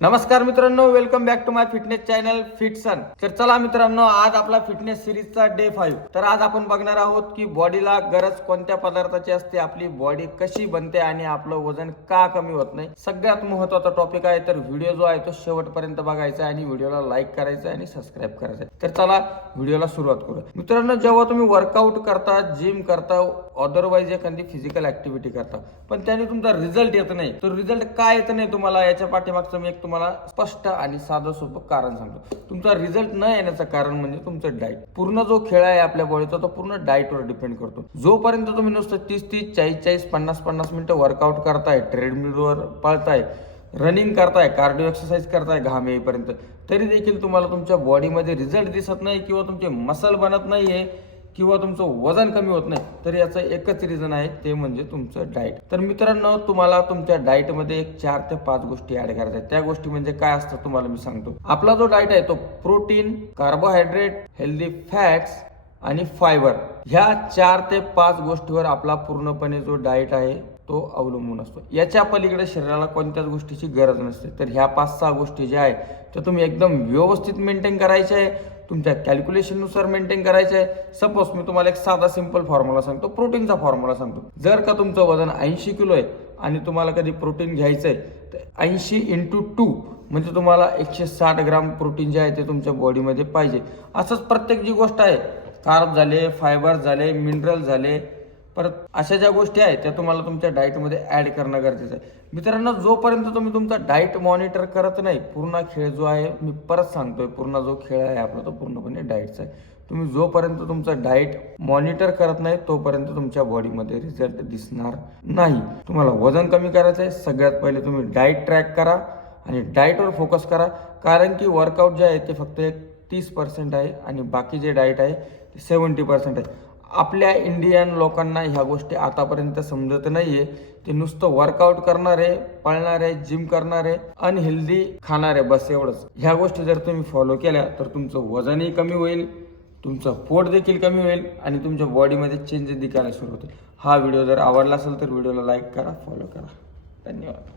नमस्कार मित्रांनो, welcome back to my fitness channel Fitson. तर चला मित्रांनो, आज आपला फिटनेस सिरीजचा डे 5। तर आज आपण बघणार आहोत की बॉडीला गरज कोणत्या पदार्थाची असते, आपली बॉडी कशी बनते आणि आपलं वजन का कमी होत नाही। सगळ्यात महत्त्वाचा टॉपिक आहे, तर व्हिडिओ जो आहे तो शेवटपर्यंत बघायचा आणि व्हिडिओला लाईक करायचा आणि सबस्क्राईब करायचं। तर चला व्हिडिओला सुरुवात करू। मित्रांनो, जेव्हा तुम्ही वर्कआउट करता, जिम करता, अदरवाइज एखादी फिजिकल ऍक्टिव्हिटी करता, पण त्याने तुमचा रिझल्ट येत नाही, तर रिझल्ट काय येत नाही तुम्हाला, याच्या पाठीमागचं मी तुम्हाला स्पष्ट आणि साधं सोपं कारण सांगतो। तुमचा रिझल्ट न येण्याचं कारण म्हणजे तुमचं डाएट। पूर्ण जो खेळ आहे आपल्या बॉडीचा तो पूर्ण डाएटवर डिपेंड करतो। जोपर्यंत तुम्ही नुसतं 30-30, 40-40, 50-50 मिनिटं वर्कआउट करताय, ट्रेडमिलवर पळताय, रनिंग करताय, कार्डिओ एक्सरसाइज करताय घाम येईपर्यंत, तरी देखील तुम्हाला तुमच्या बॉडीमध्ये रिझल्ट दिसत नाही किंवा तुमचे मसल बनत नाहीये किंवा तुमचं वजन कमी होत नाही, तर याचं एकच रिझन आहे, ते म्हणजे तुमचं डाएट। तर मित्रांनो, तुम्हाला तुमच्या डाएटमध्ये 4 ते 5 गोष्टी ऍड करायच्या आहेत। त्या गोष्टी म्हणजे काय असतात तुम्हाला मी सांगतो। आपला जो डाएट आहे तो प्रोटीन, कार्बोहायड्रेट, हेल्दी फॅट्स आणि फायबर, ह्या 4 ते 5 गोष्टीवर आपला पूर्णपणे जो डाएट आहे तो अवलंबून असतो। याच्या पलीकडे शरीराला कोणत्याच गोष्टीची गरज नसते। तर ह्या 5-6 गोष्टी ज्या आहेत त्या तुम्ही एकदम व्यवस्थित मेंटेन करायच्या आहे, तुमच्या कॅल्क्युलेशननुसार मेंटेन करायचं आहे। सपोज मी तुम्हाला एक साधा सिंपल फॉर्म्युला सांगतो, प्रोटीनचा फॉर्म्युला सांगतो। जर का तुमचं वजन 80 किलो आहे आणि तुम्हाला कधी प्रोटीन घ्यायचं आहे, तर 80 × 2 म्हणजे तुम्हाला 160 ग्राम प्रोटीन जे आहे ते तुमच्या बॉडीमध्ये पाहिजे। असंच प्रत्येक जी गोष्ट आहे, कार्ब झाले, फायबर झाले, मिनरल झाले, परत अशा ज्या गोष्टी आहेत त्या तुम्हाला तुमच्या डाएटमध्ये ऍड करणं गरजेचं आहे। मित्रांनो, जोपर्यंत तुम्ही तुमचा डाएट मॉनिटर करत नाही, पूर्ण खेळ जो आहे, मी परत सांगतोय, पूर्ण जो खेळ आहे आपला तो पूर्णपणे डाएटचा आहे। तुम्ही जोपर्यंत तुमचं डाएट मॉनिटर करत नाही तोपर्यंत तुमच्या बॉडीमध्ये रिझल्ट दिसणार नाही। तुम्हाला वजन कमी करायचं आहे, सगळ्यात पहिले तुम्ही डाएट ट्रॅक करा आणि डाएटवर फोकस करा, कारण की वर्कआउट जे आहे ते फक्त एक 30% आहे आणि बाकी जे डाएट आहे ते 70% आहे। आपल्या इंडियन लोकांना ह्या गोष्टी आतापर्यंत समजत नाहीये। ते नुसतं वर्कआउट करणारे, पळणारे, जिम करणारे, अनहेल्दी खाणारे, बस एवढंच। ह्या गोष्टी जर तुम्ही फॉलो केल्या तर तुमचं वजनही कमी होईल, तुमचं पोट देखील कमी होईल आणि तुमच्या बॉडीमध्ये चेंजेस दिसायला सुरू होतील। हा व्हिडिओ जर आवडला असेल तर व्हिडिओला लाईक करा, फॉलो करा। धन्यवाद।